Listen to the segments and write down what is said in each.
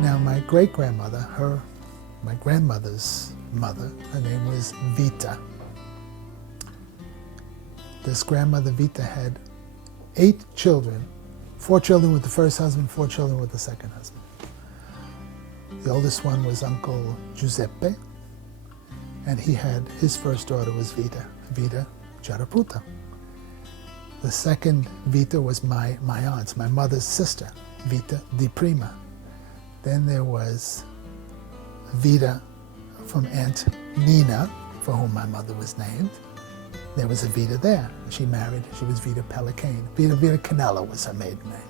Now my great-grandmother, my grandmother's mother, her name was Vita. This grandmother Vita had 8 children, 4 children with the first husband, 4 children with the second husband. The oldest one was Uncle Giuseppe, and his first daughter was Vita Jaraputa. The second Vita was my aunt's, my mother's sister, Vita di Prima. Then there was Vita from Aunt Nina, for whom my mother was named. There was a Vita there. She was Vita Pellicane. Vita Canella was her maiden name.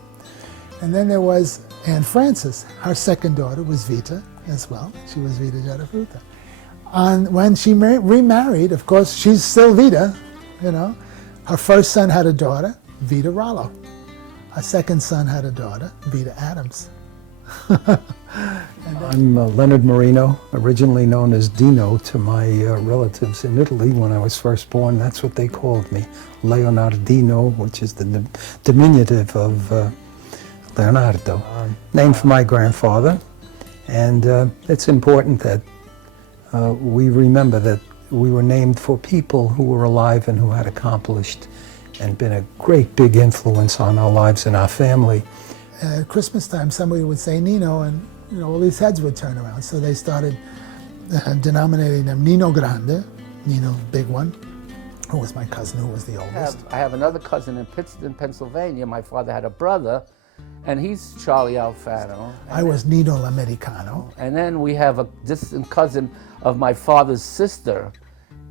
And then there was Aunt Frances. Her second daughter was Vita as well. She was Vita Jaraputa. When she remarried, of course, she's still Vita, you know. Her first son had a daughter, Vita Rollo. Her second son had a daughter, Vita Adams. I'm Leonard Marino, originally known as Dino to my relatives in Italy when I was first born. That's what they called me, Leonardino, which is the diminutive of Leonardo, named for my grandfather. And it's important that we remember that we were named for people who were alive and who had accomplished and been a great big influence on our lives and our family. At Christmas time, somebody would say Nino, and all these heads would turn around. So they started denominating him Nino Grande, Nino Big One, who was my cousin, who was the oldest. I have another cousin in Pittston, Pennsylvania. My father had a brother, and he's Charlie Alfano. I was Nino L'Americano. And then we have a distant cousin of my father's sister,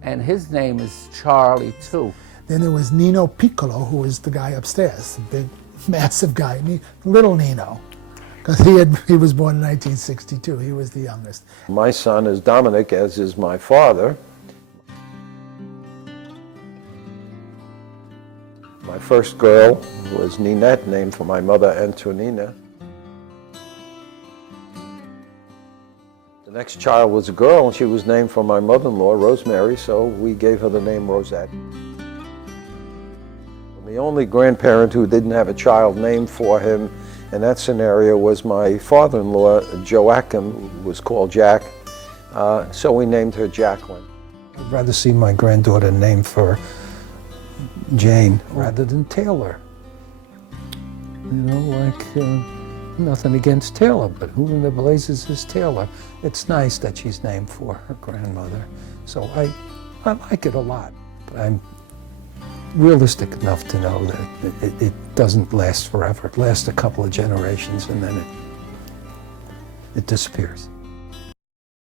and his name is Charlie too. Then there was Nino Piccolo, who was the guy upstairs, the big, massive guy, little Nino, because he was born in 1962. He was the youngest. My son is Dominic, as is my father. My first girl was Ninette, named for my mother, Antonina. The next child was a girl, and she was named for my mother-in-law, Rosemary, so we gave her the name Rosette. The only grandparent who didn't have a child named for him in that scenario was my father-in-law, Joachim, who was called Jack, so we named her Jacqueline. I'd rather see my granddaughter named for Jane rather than Taylor. Nothing against Taylor, but who in the blazes is Taylor? It's nice that she's named for her grandmother, so I like it a lot. But I'm realistic enough to know that it doesn't last forever. It lasts a couple of generations and then it disappears.